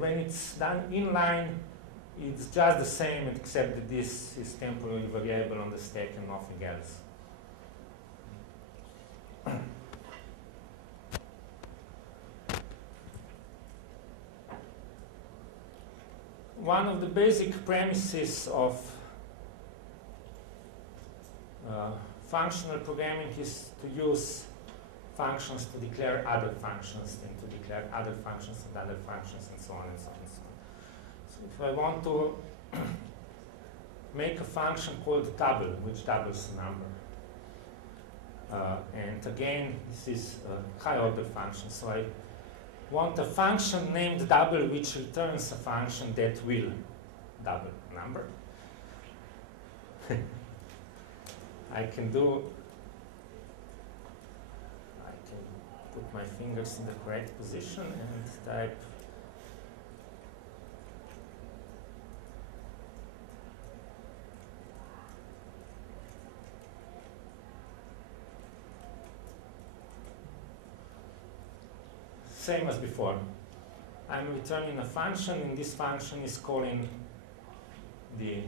And when it's done inline, it's just the same, except that this is temporary variable on the stack and nothing else. One of the basic premises of functional programming is to use functions to declare other functions, and to declare other functions and other functions, and so on and so on and so on. So if I want to make a function called double, which doubles a number, and again, this is a high order function, so I want a function named double which returns a function that will double a number. I can put my fingers in the correct position and type same as before. I'm returning a function, and this function is calling the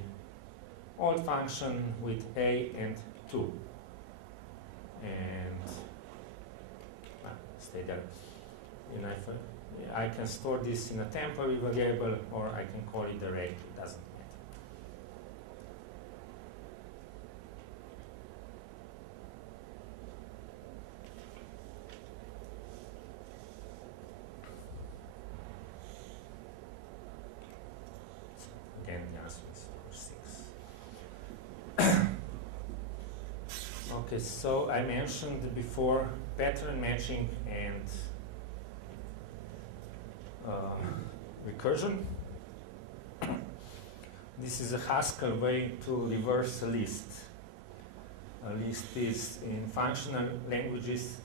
old function with a and 2. And stay there. And I can store this in a temporary variable, or I can call it array. It doesn't matter. Again, the answer is 6. Okay, so I mentioned before pattern matching and recursion. This is a Haskell way to reverse a list. A list is, in functional languages,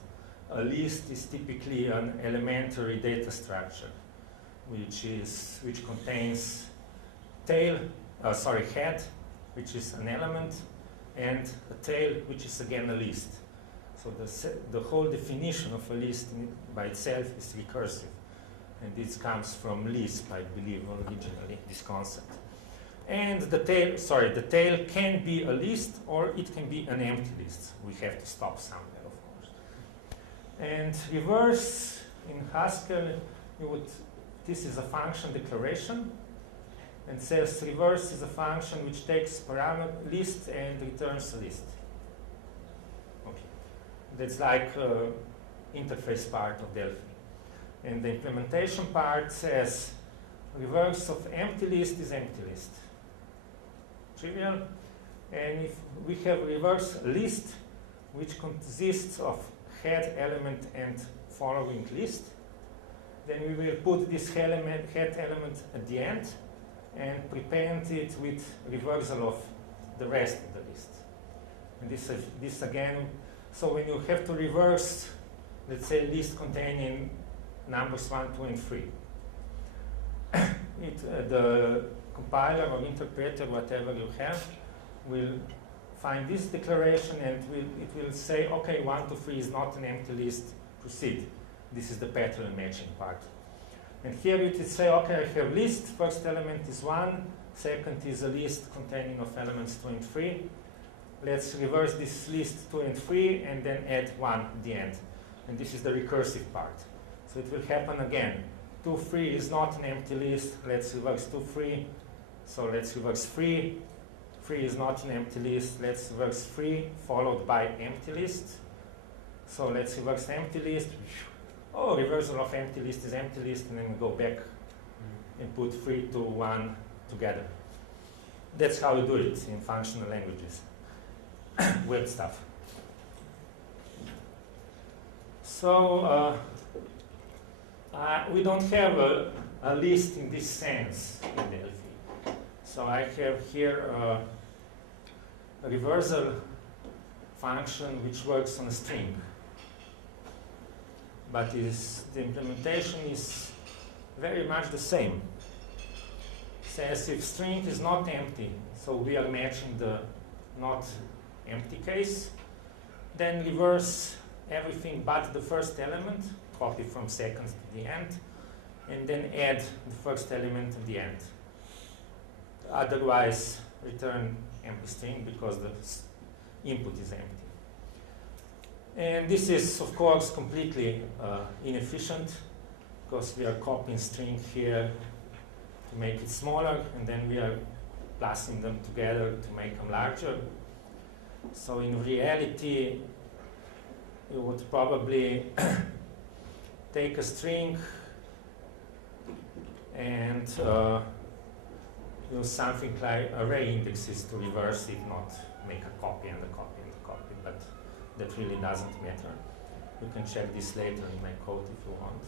a list is typically an elementary data structure, which contains head, which is an element, and a tail, which is again a list. So the whole definition of a list by itself is recursive. And this comes from Lisp, I believe, originally, this concept. And the tail can be a list, or it can be an empty list. We have to stop somewhere, of course. And reverse, in Haskell, this is a function declaration, and says reverse is a function which takes parameter list and returns a list. Okay, that's like interface part of Delphi. And the implementation part says reverse of empty list is empty list. Trivial. And if we have reverse list, which consists of head element and following list, then we will put this head element at the end and prepend it with reversal of the rest of the list. And this again, so when you have to reverse, let's say, list containing numbers 1, 2, and 3, the compiler or interpreter, whatever you have, will find this declaration, and it will say, okay, 1, 2, 3 is not an empty list, proceed. This is the pattern matching part. And here it will say, okay, I have list, first element is 1, second is a list containing of elements 2 and 3. Let's reverse this list 2 and 3, and then add 1 at the end. And this is the recursive part. So it will happen again. 2, 3 is not an empty list. Let's reverse 2, 3. So let's reverse 3. 3 is not an empty list. Let's reverse 3, followed by empty list. So let's reverse empty list. Oh, reversal of empty list is empty list, and then we go back and put 3, 2, 1 together. That's how you do it in functional languages. Weird stuff. So we don't have a list in this sense in Delphi. So I have here a reversal function which works on a string. But the implementation is very much the same. It says if string is not empty, so we are matching the not empty case, then reverse everything but the first element, copy from second to the end, and then add the first element at the end. Otherwise, return empty string because the input is empty. And this is, of course, completely inefficient because we are copying string here to make it smaller, and then we are plusing them together to make them larger. So in reality, you would probably take a string and use something like array indexes to reverse it, not make a copy and a copy and a copy, but that really doesn't matter. You can check this later in my code if you want.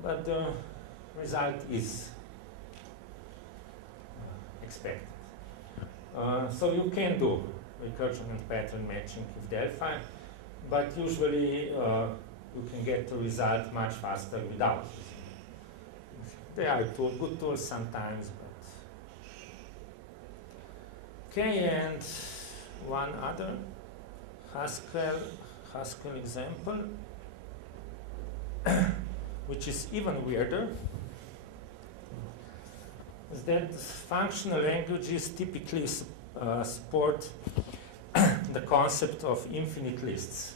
But the result is expected. So you can do recursion and pattern matching with Delphi, but usually you can get the result much faster without. They are good tools sometimes, but okay. And one other Haskell example, which is even weirder, is that functional languages typically support the concept of infinite lists.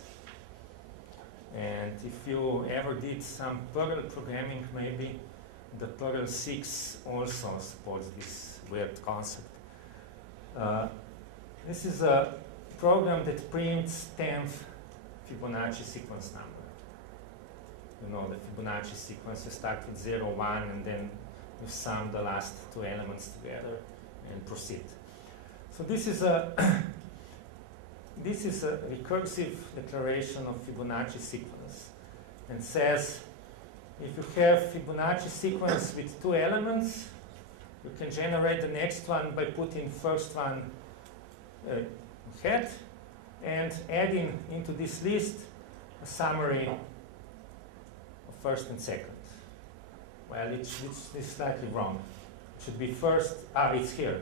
And if you ever did some Perl programming, maybe the Perl 6 also supports this weird concept. This is a program that prints 10th Fibonacci sequence number. You know the Fibonacci sequence, you start with 0, 1, and then you sum the last two elements together and proceed. So this is a recursive declaration of Fibonacci sequence, and says if you have Fibonacci sequence with two elements, you can generate the next one by putting first one head and adding into this list a summary of first and second. Well, it's slightly wrong. It should be first, it's here.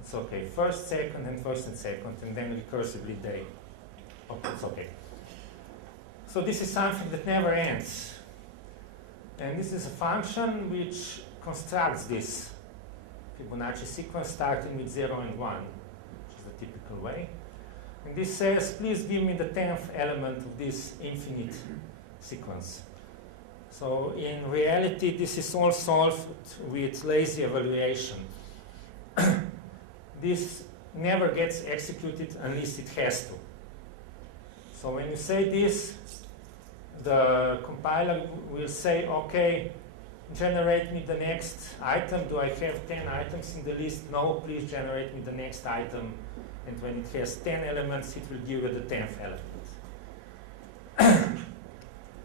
It's okay. First, second, and first and second, and then recursively they. Oh, it's okay. So this is something that never ends. And this is a function which constructs this Fibonacci sequence starting with 0 and 1, which is the typical way. And this says, please give me the 10th element of this infinite sequence. So in reality, this is all solved with lazy evaluation. This never gets executed unless it has to. So when you say this, the compiler will say, okay, generate me the next item. Do I have 10 items in the list? No, please generate me the next item. And when it has 10 elements, it will give you the 10th element.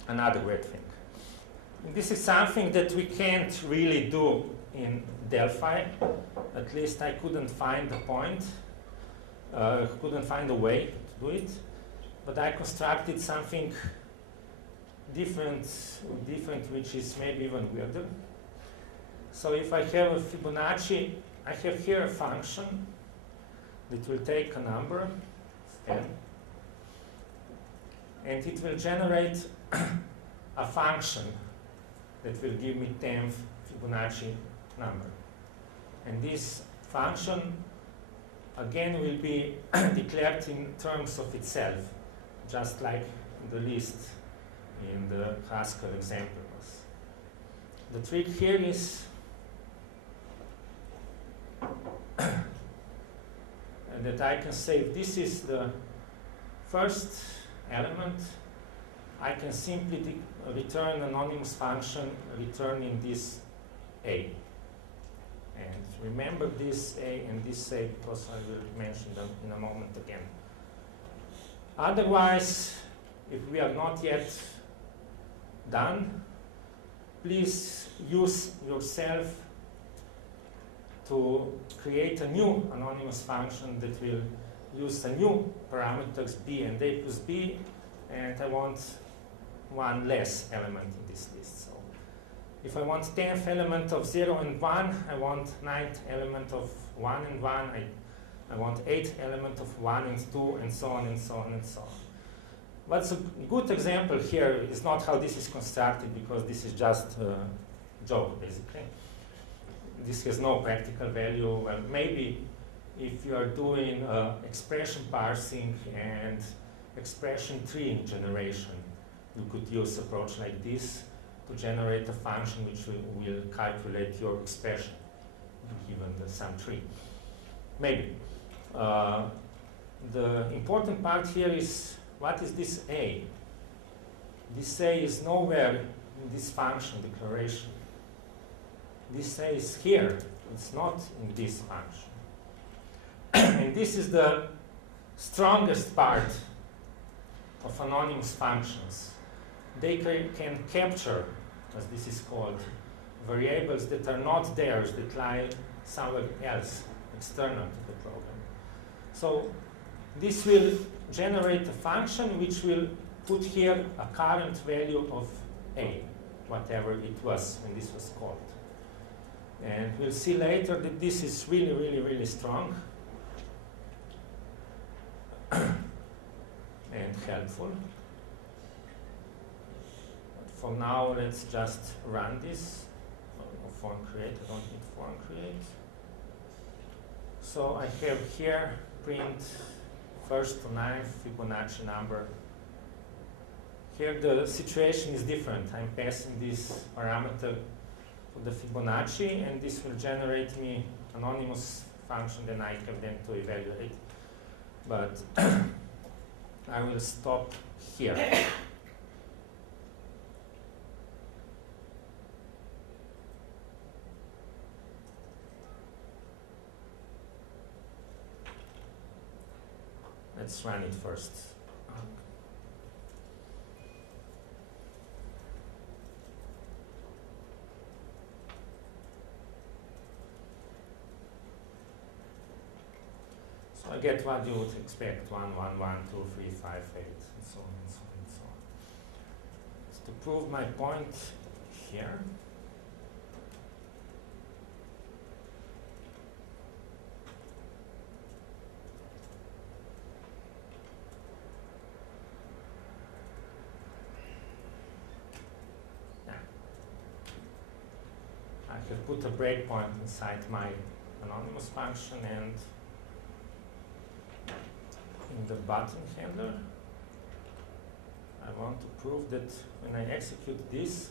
Another weird thing. And this is something that we can't really do in Delphi. At least I couldn't find the point, couldn't find a way to do it. But I constructed something different, which is maybe even weirder. So if I have a Fibonacci, I have here a function that will take a number, 10, and it will generate a function that will give me 10th Fibonacci number. And this function, again, will be declared in terms of itself, just like the list in the Haskell example was. The trick here is that I can say if this is the first element, I can simply return an anonymous function returning this A. And remember this A and this A because I will mention them in a moment again. Otherwise, if we are not yet done, please use yourself to create a new anonymous function that will use a new parameters B and A plus B, and I want one less element in this list. So if I want 10th element of 0 and 1, I want 9th element of 1 and 1, I want 8th element of 1 and 2, and so on and so on and so on. What's a good example here is not how this is constructed, because this is just joke, basically. This has no practical value. Well, maybe if you are doing expression parsing and expression tree generation, you could use an approach like this to generate a function which will calculate your expression given some tree. Maybe. The important part here is, what is this A? This A is nowhere in this function declaration. This A is here. It's not in this function. And this is the strongest part of anonymous functions. They can capture, as this is called, variables that are not theirs, that lie somewhere else, external to the program. So this will generate a function which will put here a current value of A, whatever it was when this was called. And we'll see later that this is really, really, really strong and helpful. But for now, let's just run this. Form create, I don't need form create. So I have here print first to 9th Fibonacci number. Here the situation is different. I'm passing this parameter to the Fibonacci, and this will generate me anonymous function that I have then to evaluate. But I will stop here. Let's run it first. So I get what you would expect, 1, 1, 1, 2, 3, 5, 8, and so on and so on and so on. So to prove my point here, I can put a breakpoint inside my anonymous function, and in the button handler, I want to prove that when I execute this,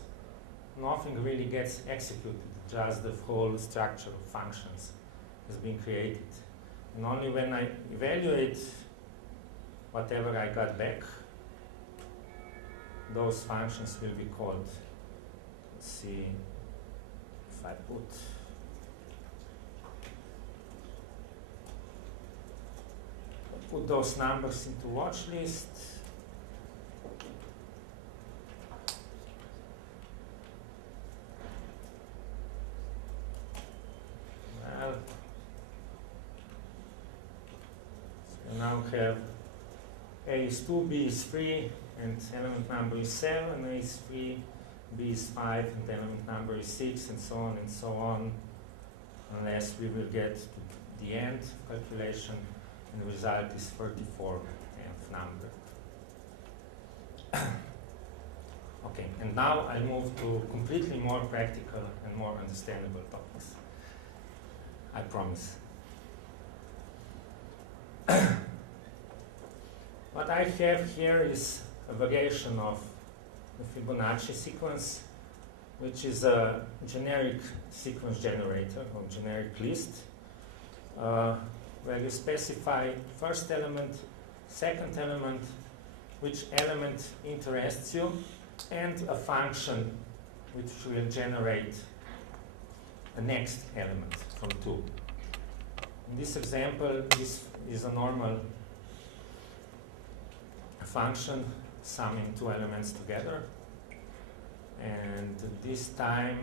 nothing really gets executed, just the whole structure of functions has been created. And only when I evaluate whatever I got back, those functions will be called. Let's see if I put those numbers into watch list. Well, so we now have A is 2, B is 3, and element number is 7, A is 3, B is 5, and element number is 6, and so on, unless we will get to the end calculation, and the result is 34th number. Okay, and now I move to completely more practical and more understandable topics. I promise. What I have here is a variation of the Fibonacci sequence, which is a generic sequence generator or generic list, where you specify first element, second element, which element interests you, and a function which will generate the next element from 2. In this example, this is a normal function summing 2 elements together, and this time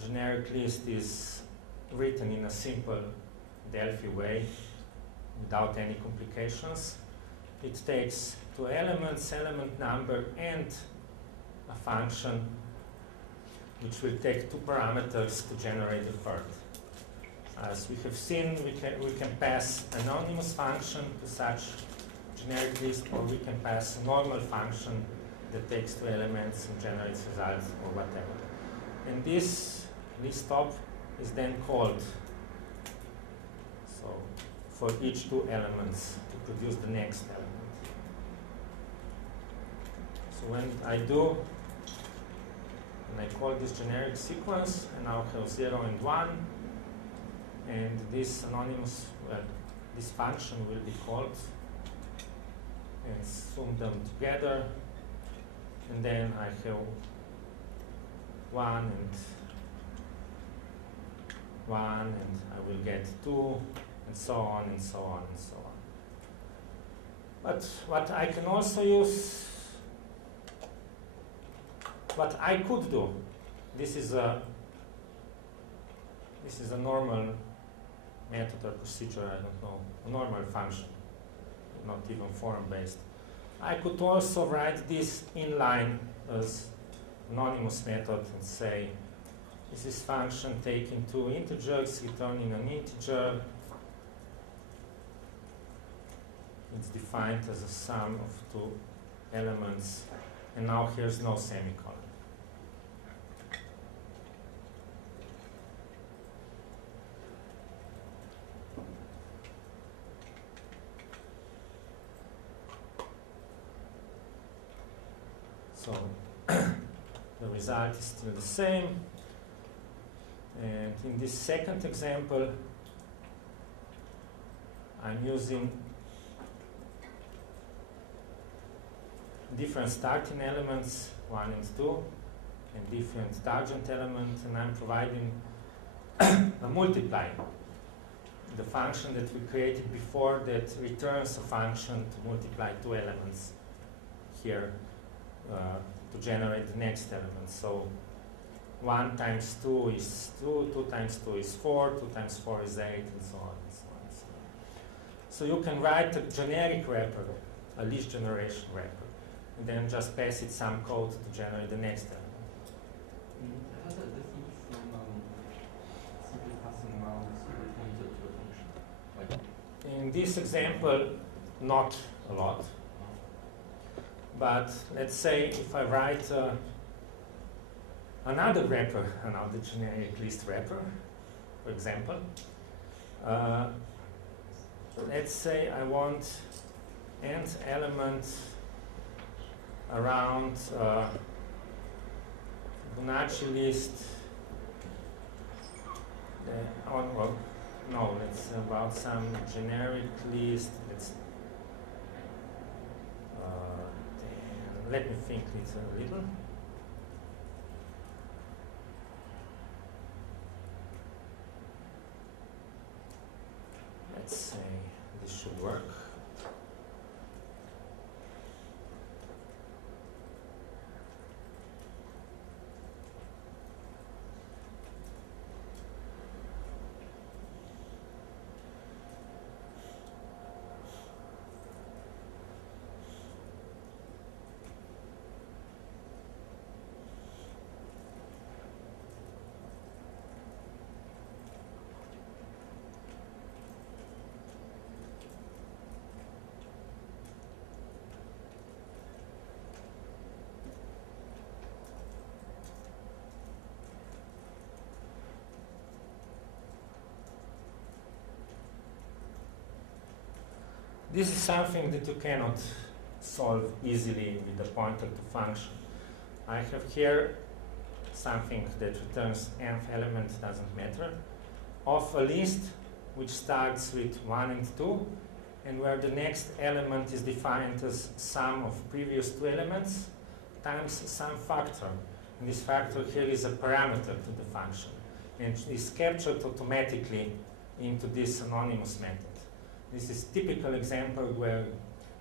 generic list is written in a simple Delphi way without any complications. It takes 2 elements, element number, and a function which will take 2 parameters to generate the third. As we have seen, we can pass an anonymous function to such generic list, or we can pass a normal function that takes 2 elements and generates results or whatever. And this list top is then called. So for each two elements to produce the next element. So when I do, and I call this generic sequence, and I'll have 0 and 1, and this anonymous, this function will be called, and sum them together, and then I have 1 and 1, and I will get 2, and so on, and so on, and so on. But what I can also use, what I could do, this is a normal method or procedure, I don't know, a normal function, not even form-based. I could also write this inline as anonymous method and say, this is function taking two integers, returning an integer. It's defined as a sum of two elements, and now here's no semicolon. So the result is still the same. And in this second example, I'm using different starting elements, 1 and 2, and different target elements, and I'm providing a multiply, the function that we created before that returns a function to multiply two elements here to generate the next element. So 1 times 2 is 2, 2 times 2 is 4, 2 times 4 is 8, and so on, and so on, and so on. So you can write a generic wrapper, a list generation wrapper, and then just pass it some code to generate the next element. How does that differ from simply passing around a pointer to a function? Like in this example, not a lot. But let's say if I write another wrapper, another generic list wrapper, for example, let's say I want nth element around Fibonacci list. Let's about some generic list. Let me think it a little. Let's say this should work. This is something that you cannot solve easily with the pointer to function. I have here something that returns nth element, doesn't matter, of a list which starts with 1 and 2, and where the next element is defined as sum of previous two elements times some factor. And this factor here is a parameter to the function, and is captured automatically into this anonymous method. This is a typical example where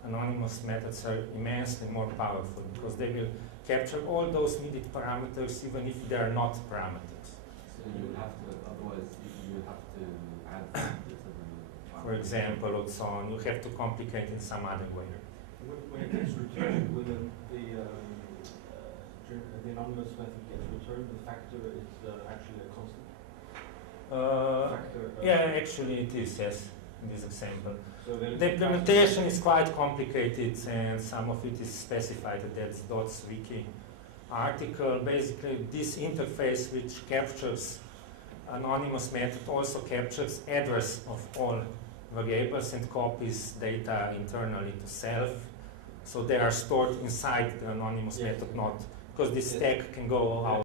anonymous methods are immensely more powerful because they will capture all those needed parameters even if they are not parameters. So you would have to, otherwise you would have to add to the For example, or so on, you have to complicate in some other way. When it gets returned, when the anonymous method gets returned, the factor is actually a constant? Yeah, actually it is, yes, in this example. So the implementation is quite complicated, and some of it is specified. That's .wiki, article, basically this interface which captures anonymous method also captures address of all variables and copies data internally to self. So they are stored inside the anonymous Yes. method, not because this Yes. tag can go out.